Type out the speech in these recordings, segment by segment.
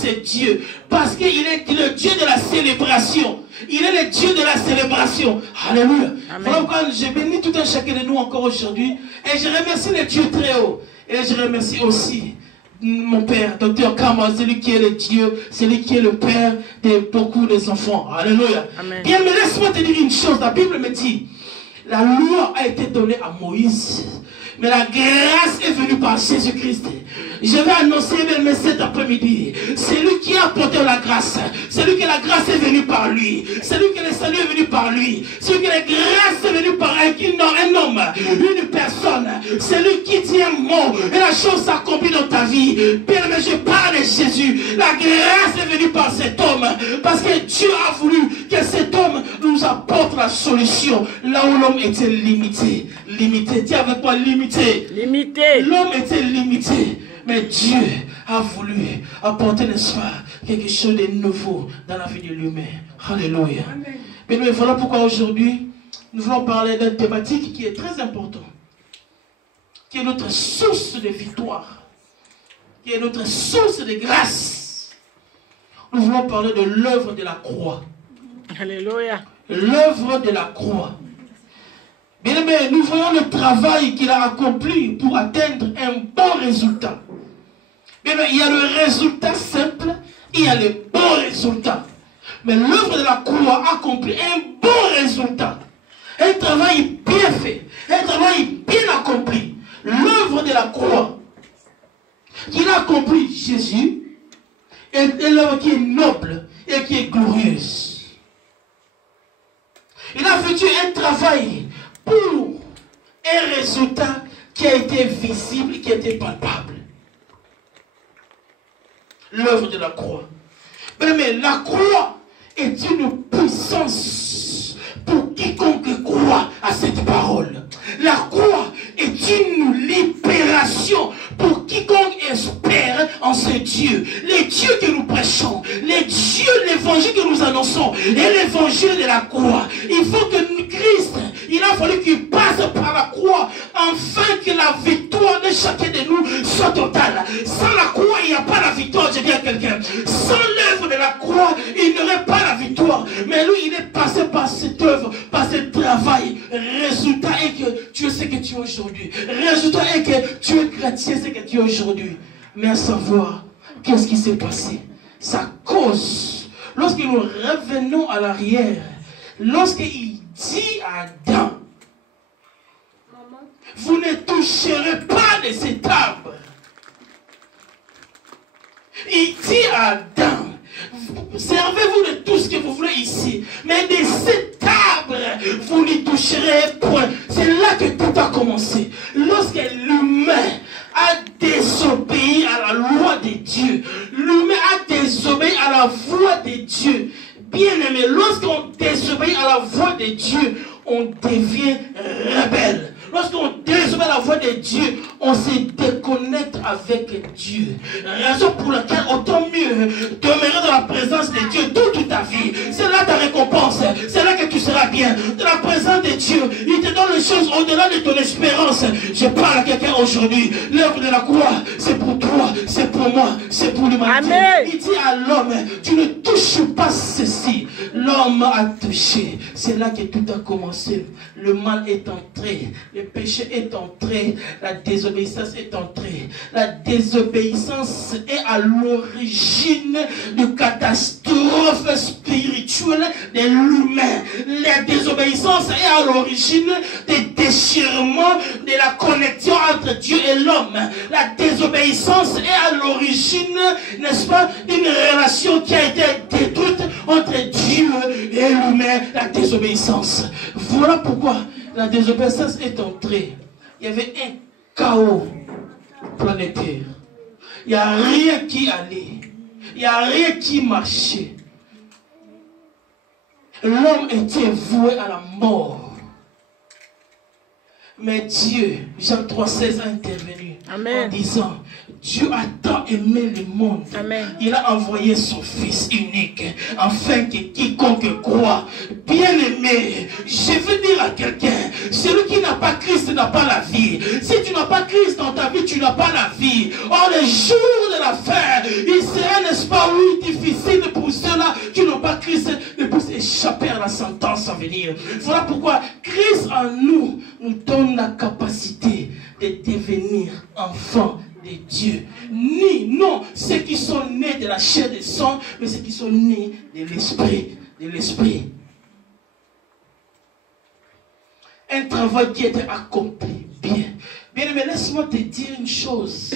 c'est Dieu. Parce qu'il est le Dieu de la célébration. Il est le Dieu de la célébration. Alléluia. Voilà pourquoi je bénis tout un chacun de nous encore aujourd'hui. Et je remercie le Dieu très haut. Et je remercie aussi mon Père, Docteur Kama, celui qui est le Dieu, celui qui est le Père de beaucoup des enfants. Alléluia. Amen. Bien, mais laisse-moi te dire une chose. La Bible me dit, la loi a été donnée à Moïse. Mais la grâce est venue par Jésus-Christ. Je vais annoncer même cet après-midi. C'est lui qui a apporté la grâce. C'est lui que la grâce est venue par lui. C'est lui que le salut est venu par lui. C'est lui que la grâce est venue par un homme, une personne. C'est lui qui dit un mot et la chose s'accomplit dans ta vie. Bien, mais je parle de Jésus. La grâce est venue par cet homme. Parce que Dieu a voulu que cet homme nous apporte la solution. Là où l'homme était limité. Limité. Dis avec moi, limité. Limité. L'homme était limité. Mais Dieu a voulu apporter, n'est-ce pas, quelque chose de nouveau dans la vie de l'humain. Alléluia. Mais nous, voilà pourquoi aujourd'hui, nous voulons parler d'une thématique qui est très importante. Qui est notre source de victoire. Qui est notre source de grâce. Nous voulons parler de l'œuvre de la croix. Alléluia. L'œuvre de la croix. Bien aimé, nous voyons le travail qu'il a accompli pour atteindre un bon résultat. Bien aimé, il y a le résultat simple, il y a le bon résultat. Mais l'œuvre de la croix a accompli un bon résultat. Un travail bien fait, un travail bien accompli. L'œuvre de la croix qu'il a accompli Jésus est l'œuvre qui est noble et qui est glorieuse. Il a fait un travail pour un résultat qui a été visible, qui a été palpable. L'œuvre de la croix. Mais la croix est une puissance pour quiconque croit à cette parole. La croix est une libération pour quiconque espère en ce Dieu. Les dieux que nous prêchons, les dieux, l'évangile que nous annonçons, et l'évangile de la croix. Il faut que Christ, il a fallu qu'il passe par la croix, afin que la victoire de chacun de nous soit totale. Sans la croix, il n'y a pas la victoire, je dis à quelqu'un. Sans l'œuvre de la croix, il n'y aurait pas la victoire. Mais lui, il est passé par cette œuvre, par ce travail. Résultat est que tu es ce que tu es aujourd'hui. Résultat est que tu es chrétien, ce que tu es aujourd'hui. Mais à savoir, qu'est-ce qui s'est passé? Sa cause. Lorsque nous revenons à l'arrière, lorsqu'il dit à Adam, vous ne toucherez pas de cet arbre. Il dit à Adam, servez-vous de tout ce que vous voulez ici, mais de cet arbre, vous n'y toucherez point. C'est là que tout a commencé. Lorsque l'humain a désobéi à la loi de Dieu, l'humain a désobéi à la voix de Dieu. Bien aimé, lorsqu'on désobéit à la voix de Dieu, on devient rebelle. Lorsqu'on désobéit à la voix de Dieu, on se déconnecte avec Dieu. Raison pour laquelle autant mieux demeurer dans la présence de Dieu toute ta vie. C'est là ta récompense. C'est là que tu seras bien. Dans la présence de Dieu, il te donne les choses au-delà de ton espérance. Je parle à quelqu'un aujourd'hui. L'œuvre de la croix, c'est pour toi, c'est pour moi, c'est pour l'humanité. Il dit à l'homme, tu ne touches pas ceci. L'homme a touché. C'est là que tout a commencé. Le mal est entré. Le péché est entré, la désobéissance est entrée. La désobéissance est à l'origine de catastrophes spirituelles de l'humain. La désobéissance est à l'origine des déchirements de la connexion entre Dieu et l'homme. La désobéissance est à l'origine, n'est-ce pas, d'une relation qui a été détruite entre Dieu et l'humain. La désobéissance. Voilà pourquoi la désobéissance est entrée. Il y avait un chaos planétaire. Il n'y a rien qui allait. Il n'y a rien qui marchait. L'homme était voué à la mort. Mais Dieu, Jean 3,16 a intervenu. Amen. En disant, Dieu a tant aimé le monde. Amen. Il a envoyé son Fils unique, afin que quiconque croit, bien aimé, je veux dire à quelqu'un, celui qui n'a pas Christ n'a pas la vie. Si tu n'as pas Christ dans ta vie, tu n'as pas la vie. Or, le jour de la fin, il sera, n'est-ce pas, ceux-là qui n'ont pas Christ ne puissent échapper à la sentence à venir. Voilà pourquoi Christ en nous donne la capacité de devenir enfants de Dieu. Non ceux qui sont nés de la chair et du sang, mais ceux qui sont nés de l'esprit. Un travail qui a été accompli bien. Bien, mais laisse-moi te dire une chose.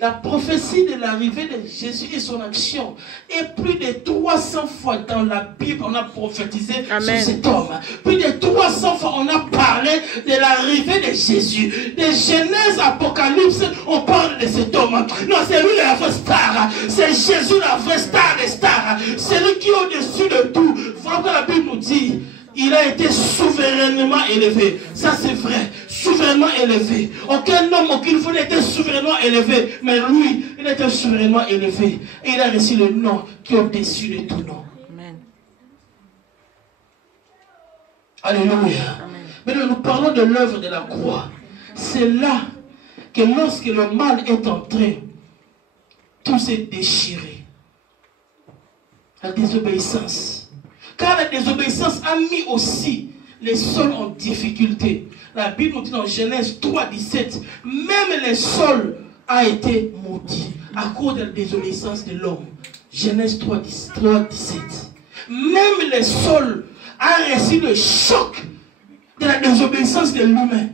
La prophétie de l'arrivée de Jésus et son action est plus de 300 fois dans la Bible, on a prophétisé sur cet homme. Plus de 300 fois, on a parlé de l'arrivée de Jésus. De Genèse, Apocalypse, on parle de cet homme. Non, c'est lui la vraie star. C'est Jésus la vraie star des stars. C'est lui qui est au-dessus de tout. Voilà que la Bible nous dit. Il a été souverainement élevé. Ça c'est vrai. Souverainement élevé. Aucun homme, aucune femme n'a été souverainement élevé. Mais lui, il a été souverainement élevé. Et il a reçu le nom qui est au-dessus de tout nom. Amen. Alléluia. Maintenant, nous parlons de l'œuvre de la croix. C'est là que lorsque le mal est entré, tout s'est déchiré. La désobéissance. Car la désobéissance a mis aussi les sols en difficulté. La Bible nous dit dans Genèse 3, 17, même les sols a été maudit à cause de la désobéissance de l'homme. Genèse 3, 17. Même les sols a reçu le choc de la désobéissance de l'humain.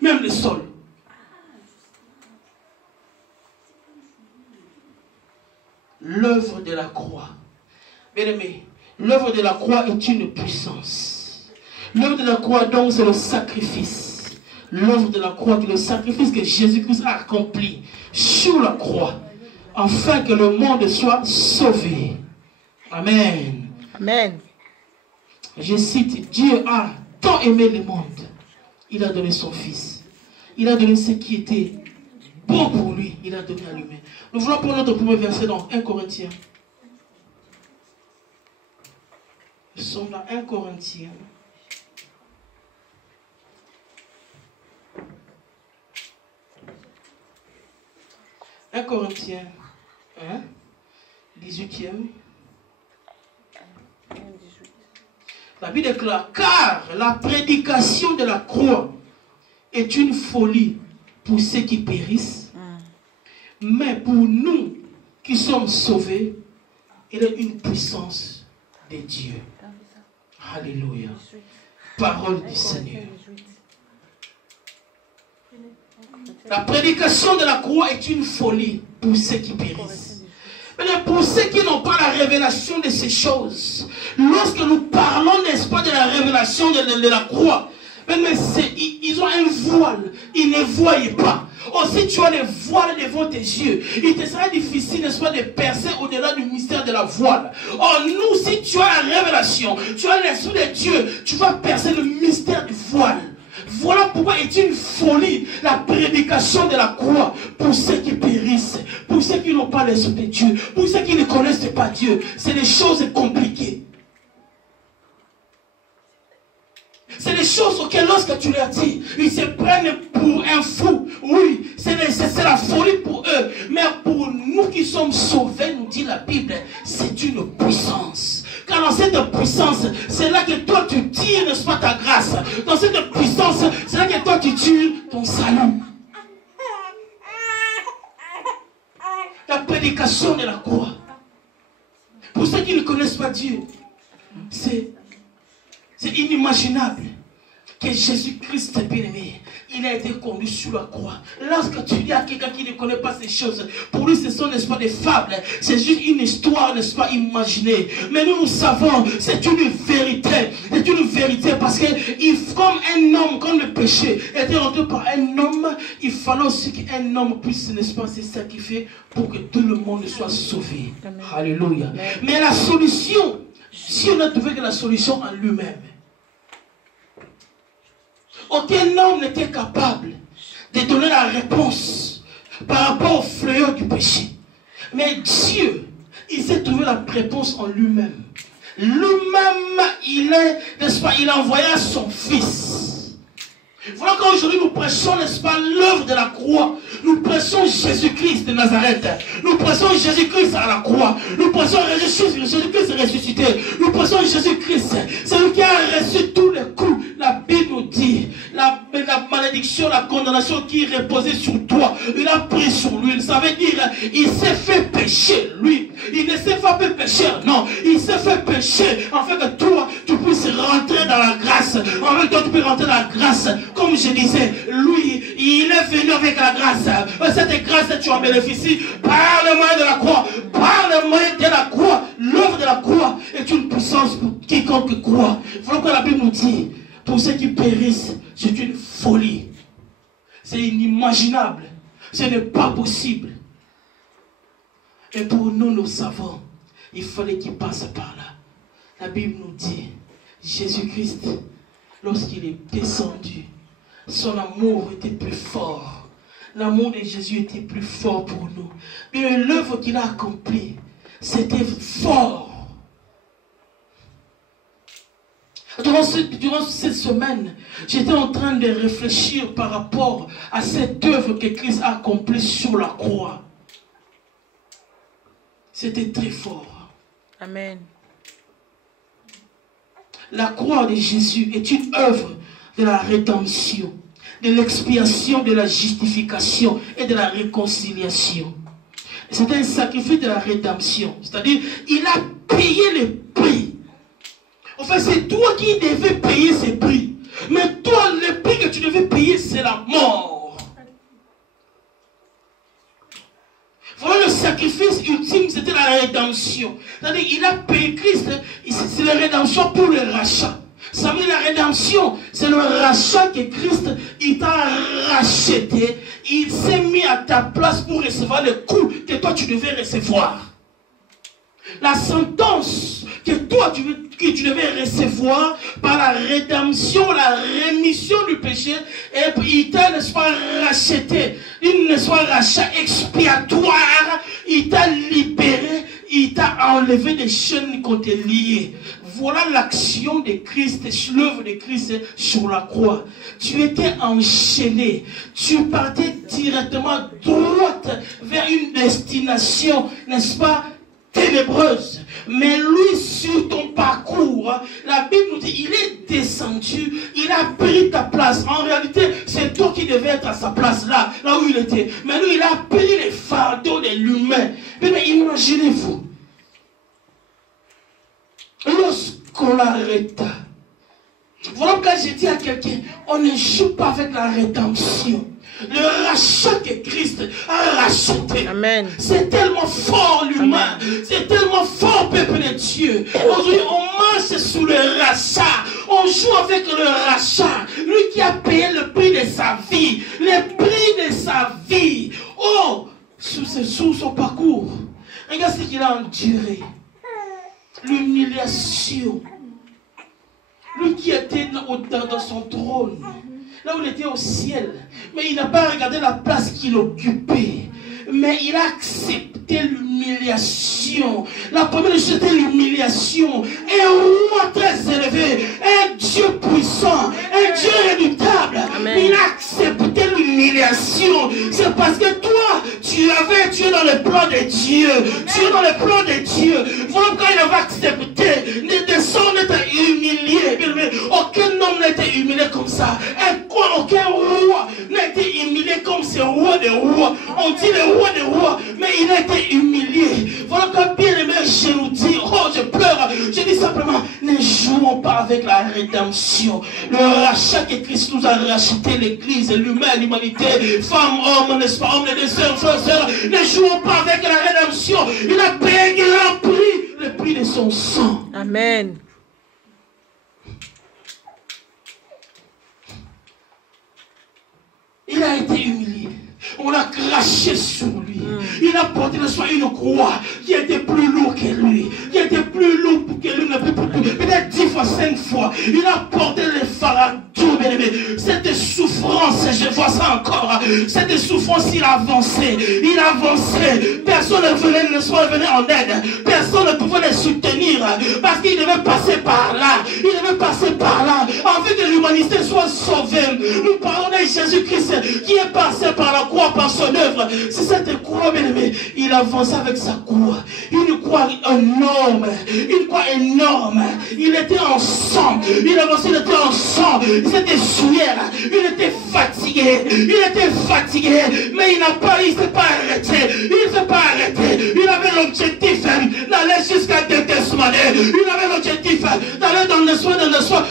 Même les sols. L'œuvre de la croix. Bien aimé, l'œuvre de la croix est une puissance. L'œuvre de la croix, donc, c'est le sacrifice. L'œuvre de la croix, c'est le sacrifice que Jésus-Christ a accompli sur la croix, afin que le monde soit sauvé. Amen. Amen. Je cite, Dieu a tant aimé le monde, il a donné son Fils. Il a donné ce qui était bon pour lui, il a donné à lui-même. Nous voulons prendre notre premier verset dans 1 Corinthiens. Nous sommes dans 1 Corinthiens. Un Corinthiens 1, 18e. La Bible déclare, car la prédication de la croix est une folie pour ceux qui périssent, mais pour nous qui sommes sauvés, elle est une puissance de Dieu. Alléluia. Parole du Seigneur. La prédication de la croix est une folie pour ceux qui périssent. Mais pour ceux qui n'ont pas la révélation de ces choses, lorsque nous parlons, n'est-ce pas, de la révélation de la croix, mais ils ont un voile, ils ne voient pas. Oh, si tu as le voile devant tes yeux, il te sera difficile, n'est-ce pas, de percer au-delà du mystère de la voile. Oh, nous, si tu as la révélation, tu as l'esprit de Dieu, tu vas percer le mystère du voile. Voilà pourquoi est une folie la prédication de la croix pour ceux qui périssent, pour ceux qui n'ont pas l'esprit de Dieu, pour ceux qui ne connaissent pas Dieu. C'est des choses compliquées. C'est des choses auxquelles lorsque tu leur dis, ils se prennent pour un fou. Oui, c'est la folie pour eux. Mais pour nous qui sommes sauvés, nous dit la Bible, c'est une puissance. Car dans cette puissance, c'est là que toi tu tires, n'est-ce pas, ta grâce. Dans cette puissance, c'est là que toi tu tires ton salut. La prédication de la croix. Pour ceux qui ne connaissent pas Dieu, c'est inimaginable que Jésus-Christ, bien-aimé, il a été conduit sur la croix. Lorsque tu dis à quelqu'un qui ne connaît pas ces choses, pour lui ce sont, n'est-ce pas, des fables. C'est juste une histoire, n'est-ce pas, imaginée. Mais nous savons, c'est une vérité. C'est une vérité parce que comme un homme, comme le péché était rentré par un homme, il fallait aussi qu'un homme puisse, n'est-ce pas, se sacrifier pour que tout le monde soit sauvé. Amen. Alléluia. Amen. Mais la solution, si on a trouvé que la solution en lui-même, aucun homme n'était capable de donner la réponse par rapport au fléau du péché. Mais Dieu, il s'est trouvé la réponse en lui-même. Lui-même, il a envoyé son Fils. Voilà qu'aujourd'hui nous prêchons, n'est-ce pas, l'œuvre de la croix. Nous prêchons Jésus-Christ de Nazareth. Nous prêchons Jésus-Christ à la croix. Nous prêchons Jésus-Christ ressuscité. Nous prêchons Jésus-Christ. C'est lui qui a reçu tous les coups. La Bible nous dit, la malédiction, la condamnation qui reposait sur toi, il a pris sur lui. Ça veut dire, il s'est fait pécher, lui. Il ne s'est pas fait pécher, non. Il s'est fait pécher, afin que toi, tu puisses rentrer dans la grâce. Afin que toi, tu puisses rentrer dans la grâce. Comme je disais, lui, il est venu avec la grâce. Cette grâce, tu en bénéficies par le moyen de la croix. Par le moyen de la croix. L'œuvre de la croix est une puissance pour quiconque croit. Voilà que la Bible nous dit, pour ceux qui périssent, c'est une folie. C'est inimaginable. Ce n'est pas possible. Et pour nous, nous savons, il fallait qu'il passe par là. La Bible nous dit, Jésus-Christ, lorsqu'il est descendu, son amour était plus fort. L'amour de Jésus était plus fort pour nous. Mais l'œuvre qu'il a accomplie, c'était fort. Durant cette semaine, j'étais en train de réfléchir par rapport à cette œuvre que Christ a accomplie sur la croix. C'était très fort. Amen. La croix de Jésus est une œuvre de la rédemption, de l'expiation, de la justification et de la réconciliation. C'est un sacrifice de la rédemption. C'est-à-dire, il a payé le prix. Enfin, c'est toi qui devais payer ces prix. Mais toi, le prix que tu devais payer, c'est la mort. Voilà le sacrifice ultime, c'était la rédemption. C'est-à-dire, il a payé Christ, c'est la rédemption pour le rachat. Ça veut dire la rédemption, c'est le rachat que Christ, il t'a racheté. Il s'est mis à ta place pour recevoir le coup que toi tu devais recevoir. La sentence que toi tu devais recevoir par la rédemption, la rémission du péché, et il t'a, n'est-ce pas, racheté. Il ne soit rachat expiatoire, il t'a libéré, il t'a enlevé des chaînes qu'on t'a liées. Voilà l'action de Christ, l'œuvre de Christ sur la croix. Tu étais enchaîné, tu partais directement droite vers une destination, n'est-ce pas, ténébreuse. Mais lui, sur ton parcours, la Bible nous dit, il est descendu, il a pris ta place. En réalité, c'est toi qui devais être à sa place là où il était. Mais lui, il a pris les fardeaux de l'humain. Mais imaginez-vous, lorsqu'on l'arrêta, voilà pourquoi j'ai dit à quelqu'un, on ne joue pas avec la rédemption. Le rachat que Christ a racheté. Amen. C'est tellement fort l'humain. C'est tellement fort, peuple de Dieu. Aujourd'hui, on marche sous le rachat. On joue avec le rachat. Lui qui a payé le prix de sa vie. Le prix de sa vie. Oh, sous son parcours. Regarde ce qu'il a enduré. L'humiliation. Lui qui était dans son trône. Là où il était au ciel. Mais il n'a pas regardé la place qu'il occupait. Mais il a accepté l'humiliation. La première chose, c'était l'humiliation. Un roi très élevé. Un Dieu puissant. Un Dieu redoutable. Mais il a accepté l'humiliation. C'est parce que toi, tu es dans le plan de Dieu. Tu es dans le plan de Dieu. Voilà pourquoi il va accepter de descendre, d'être humilié. Aucun homme n'a été humilié comme ça. Aucun roi n'a été humilié comme ce roi des rois. On dit le roi des rois, mais il a été humilié. Voilà quand bien aimé, je nous dis, oh je pleure. Je dis simplement, ne jouons pas avec la rédemption. Le rachat que Christ nous a racheté, l'église, l'humain, l'humanité, femmes, hommes, n'est-ce pas, hommes, les sœurs, frères, ne jouons pas avec la rédemption. Il a payé un grand prix, le prix de son sang. Amen. Il a été humilié. On l'a craché sur lui. Il a porté le soin une croix qui était plus lourde que lui. Qui était plus lourde que lui. Peut-être 10 fois, 5 fois. Il a porté les fardeaux, bien aimé. Cette souffrance, je vois ça encore. croix. Cette souffrance, il avançait. Il avançait. Personne ne venait en aide. Personne ne pouvait les soutenir. Parce qu'il devait passer par là. Il devait passer par là. Afin que l'humanité soit sauvée. Nous parlons de Jésus-Christ qui est passé par la croix, par son œuvre. C'est cette croix, bien aimé. Il avançait avec sa croix. Une croix énorme. Une croix énorme. Il était en sang. Il avançait, il était en sang. Il s'était souillé. Il était fatigué. Il était fatigué. Mais il ne s'est pas arrêté. Il ne s'est pas arrêté. Il avait l'objectif d'aller jusqu'à Gethsemane. Il avait l'objectif d'aller dans le soin,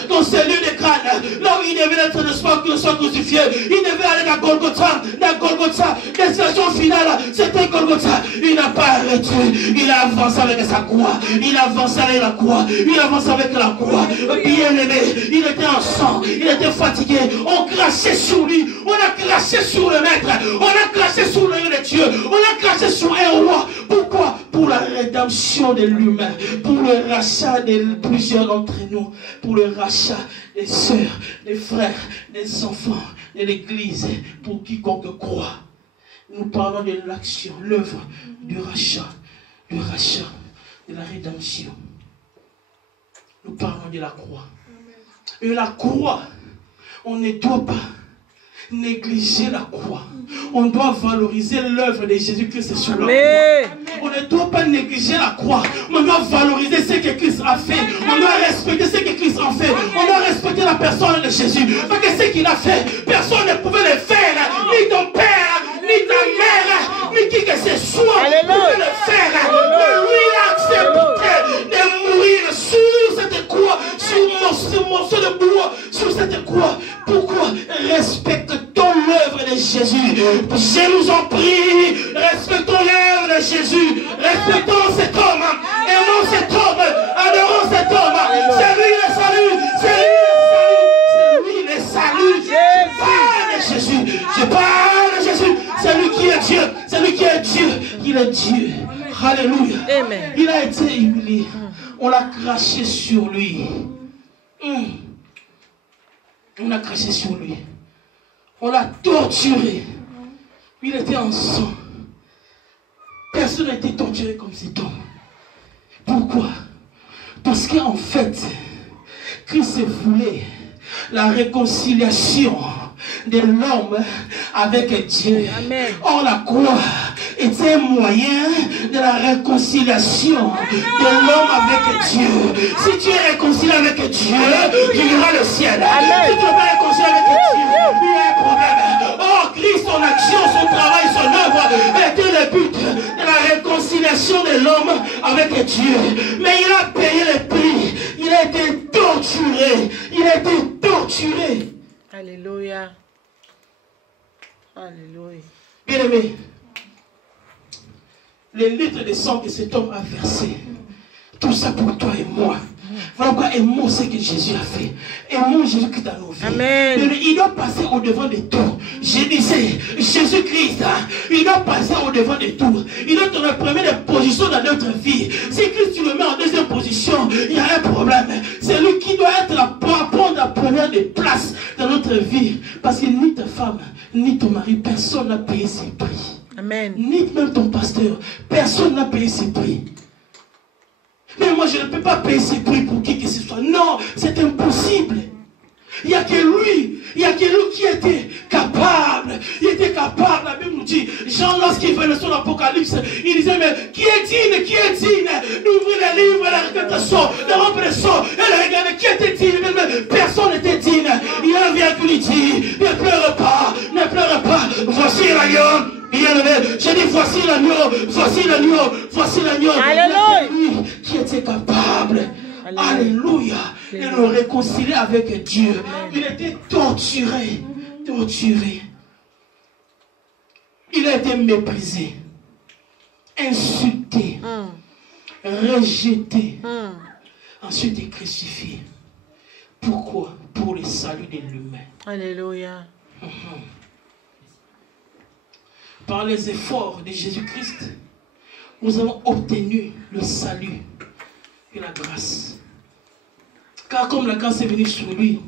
dans ce lieu de crâne. Là où il devait être le soir crucifié. Il devait aller à Golgotha. Dans Golgotha, destination finale, c'était Golgotha. Il n'a pas arrêté. Il a avancé avec sa croix. Il a avancé avec la croix. Il avance avec la croix. Bien aimé, il était en sang. Il était fatigué. On crachait sur lui. On a craché sur le maître. On a craché sur le Dieu de Dieu. On a craché sur un roi. Pourquoi? Pour la rédemption de l'humain. Pour le rachat de plusieurs d'entre nous. Pour le rachat des sœurs, des frères, des enfants, de l'église. Pour quiconque croit. Nous parlons de l'action, l'œuvre du rachat, de la rédemption. Nous parlons de la croix. Et la croix, on ne doit pas négliger la croix. On doit valoriser l'œuvre de Jésus-Christ sur la croix. On ne doit pas négliger la croix. On doit valoriser ce que Christ a fait. On doit respecter ce que Christ a fait. On doit respecter la personne de Jésus. Parce que ce qu'il a fait, personne ne pouvait le faire. Ni ton père, ni ta mère, ni qui que ce soit ne pouvait le faire. Mais lui, il a accepté de mourir sur cette croix, sur ce morceau de bois, sur cette croix. Pourquoi? Respectons l'œuvre de Jésus. Je nous en prie, respectons l'œuvre de Jésus. Respectons cet homme. Aimons cet homme. Adorons cet homme. C'est lui le salut. C'est lui le salut. Je parle de Jésus. Je parle de Jésus. C'est lui qui est Dieu. C'est lui qui est Dieu. Il est Dieu. Alléluia. Amen. Il a été humilié. On l'a craché sur lui. On a craché sur lui. On l'a torturé. Il était en sang. Personne n'a été torturé comme cet homme. Pourquoi? Parce qu'en fait, Christ voulait la réconciliation de l'homme avec Dieu. Amen. Or, la croix était un moyen de la réconciliation de l'homme avec Dieu. Si tu es réconcilié avec Dieu, tu verras le ciel. Amen. Si tu n'es pas réconcilié avec Dieu, il y a un problème. Or, Christ, son action, son travail, son œuvre était le but de la réconciliation de l'homme avec Dieu. Mais il a payé le prix. Il a été torturé. Il a été torturé. Alléluia. Alléluia. Bien aimé, les litres de sang que cet homme a versé, tout ça pour toi et moi. Voilà pourquoi aimons ce que Jésus a fait. Aimons Jésus-Christ dans nos vies. Amen. Il doit passer au devant de tout. Je disais, Jésus-Christ, il doit passer au devant de tout. Il doit être en première position dans notre vie. Si Christ, tu le mets en deuxième position, il y a un problème. C'est lui qui doit être prendre la première des places dans notre vie. Parce que ni ta femme, ni ton mari, personne n'a payé ses prix. Amen. Ni même ton pasteur, personne n'a payé ses prix. Mais moi je ne peux pas payer ses prix pour qui que ce soit. Non, c'est impossible. Il n'y a que lui qui était capable. Il était capable. La Bible nous dit, Jean, lorsqu'il venait sur l'Apocalypse, il disait, mais qui est digne d'ouvrir les livres, les regarder de rompre les sceaux, et de regarder qui était digne. Mais personne n'était digne. Il a vient qui lui dit, ne pleure pas, voici l'agneau. Bien-aimé, je dis voici l'agneau. Alléluia. Lui qui était capable. Alléluia. Et le réconcilier avec Dieu. Il était torturé. Il a été méprisé, insulté, rejeté. Ensuite crucifié. Pourquoi? Pour le salut de l'humain. Alléluia. Par les efforts de Jésus-Christ, nous avons obtenu le salut et la grâce. Car comme la grâce est venue sur lui,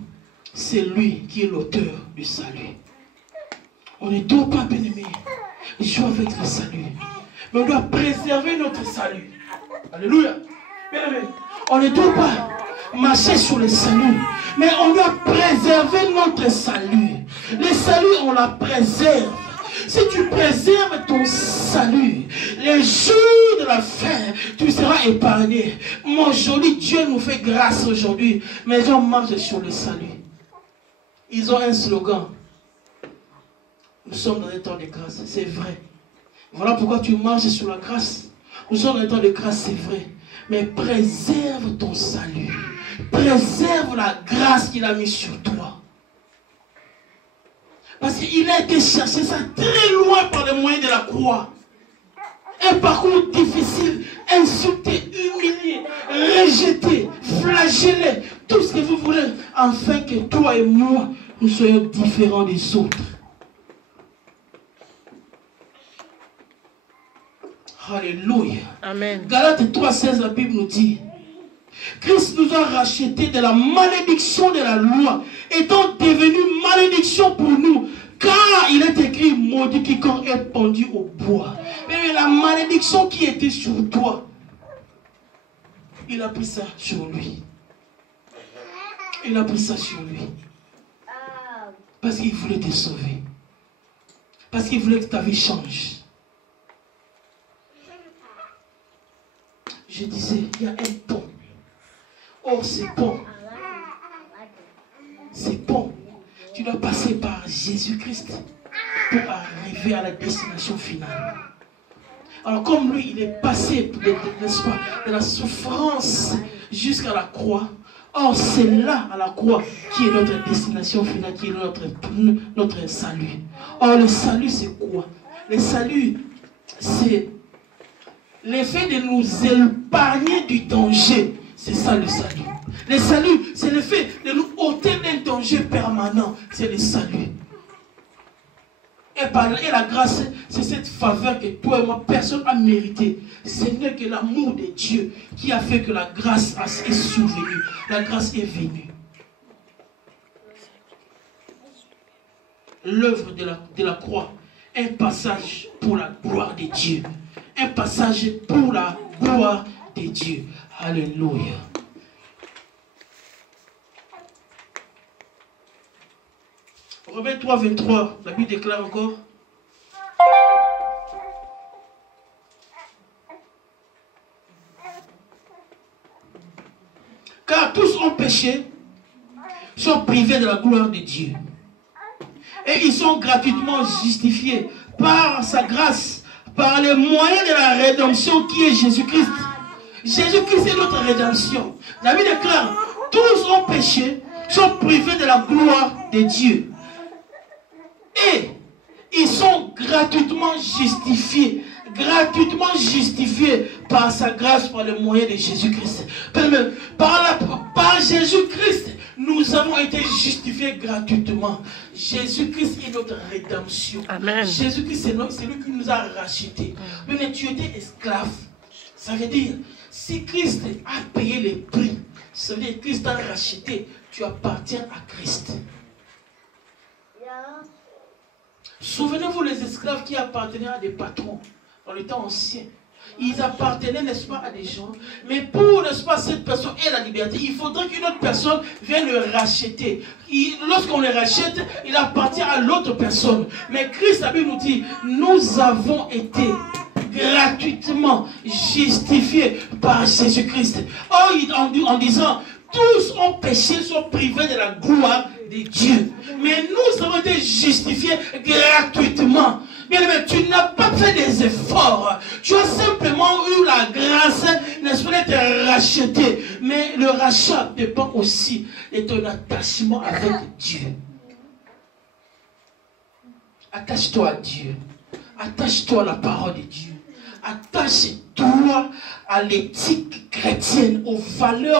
c'est lui qui est l'auteur du salut. On ne doit pas, bien-aimé, jouer avec le salut. Mais on doit préserver notre salut. Alléluia. Bien-aimé, on ne doit pas marcher sur le salut, mais on doit préserver notre salut. Le salut, on la préserve. Si tu préserves ton salut, les jours de la fin, tu seras épargné. Mon joli Dieu nous fait grâce aujourd'hui, mais les gens marchent sur le salut. Ils ont un slogan. Nous sommes dans un temps de grâce, c'est vrai. Voilà pourquoi tu marches sur la grâce. Nous sommes dans un temps de grâce, c'est vrai. Mais préserve ton salut. Préserve la grâce qu'il a mise sur toi. Parce qu'il a été cherché ça très loin par les moyens de la croix. Un parcours difficile, insulté, humilié, rejeté, flagellé, tout ce que vous voulez, afin que toi et moi, nous soyons différents des autres. Alléluia. Amen. Galates 3,16, la Bible nous dit, Christ nous a rachetés de la malédiction de la loi, étant devenu malédiction pour nous, car il est écrit, maudit quiconque est pendu au bois. Mais la malédiction qui était sur toi, il a pris ça sur lui. Il a pris ça sur lui. Parce qu'il voulait te sauver. Parce qu'il voulait que ta vie change. Je disais, il y a un pont. Oh, c'est bon. C'est bon. Tu dois passer par Jésus-Christ pour arriver à la destination finale. Alors, comme lui, il est passé de la souffrance jusqu'à la croix. Or, c'est là, à la croix, qui est notre destination finale, qui est notre salut. Or, le salut, c'est quoi? Le salut, c'est l'effet de nous épargner du danger. C'est ça le salut. Le salut, c'est le fait de nous ôter d'un danger permanent. C'est le salut. Et la grâce, c'est cette faveur que toi et moi, personne n'a mérité. Ce n'est que l'amour de Dieu qui a fait que la grâce est survenue. La grâce est venue. L'œuvre de la croix, un passage pour la gloire de Dieu. Un passage pour la gloire de Dieu. Alléluia. Romains 3, 23, la Bible déclare encore. Car tous ont péché, sont privés de la gloire de Dieu. Et ils sont gratuitement justifiés par sa grâce, par les moyens de la rédemption qui est Jésus-Christ. Jésus-Christ est notre rédemption. La Bible déclare, tous ont péché, sont privés de la gloire de Dieu. Et ils sont gratuitement justifiés par sa grâce, par le moyen de Jésus-Christ. Par Jésus-Christ, nous avons été justifiés gratuitement. Jésus-Christ est notre rédemption. Amen. Jésus-Christ, c'est lui qui nous a rachetés. Mais tu étais esclave. Ça veut dire, si Christ a payé le prix, ça veut dire que Christ t'a racheté, tu appartiens à Christ. Souvenez-vous les esclaves qui appartenaient à des patrons dans le temps ancien. Ils appartenaient, n'est-ce pas, à des gens. Mais pour, n'est-ce pas, cette personne ait la liberté, il faudrait qu'une autre personne vienne le racheter. Lorsqu'on le rachète, il appartient à l'autre personne. Mais Christ, la Bible nous dit, nous avons été gratuitement justifiés par Jésus-Christ. En disant, tous ont péché, sont privés de la gloire de Dieu. Mais nous avons été justifiés gratuitement. Bien aimé, tu n'as pas fait des efforts. Tu as simplement eu la grâce, n'est-ce pas, d'être racheté. Mais le rachat dépend aussi de ton attachement avec Dieu. Attache-toi à Dieu. Attache-toi à la parole de Dieu. Attache-toi à l'éthique chrétienne, aux valeurs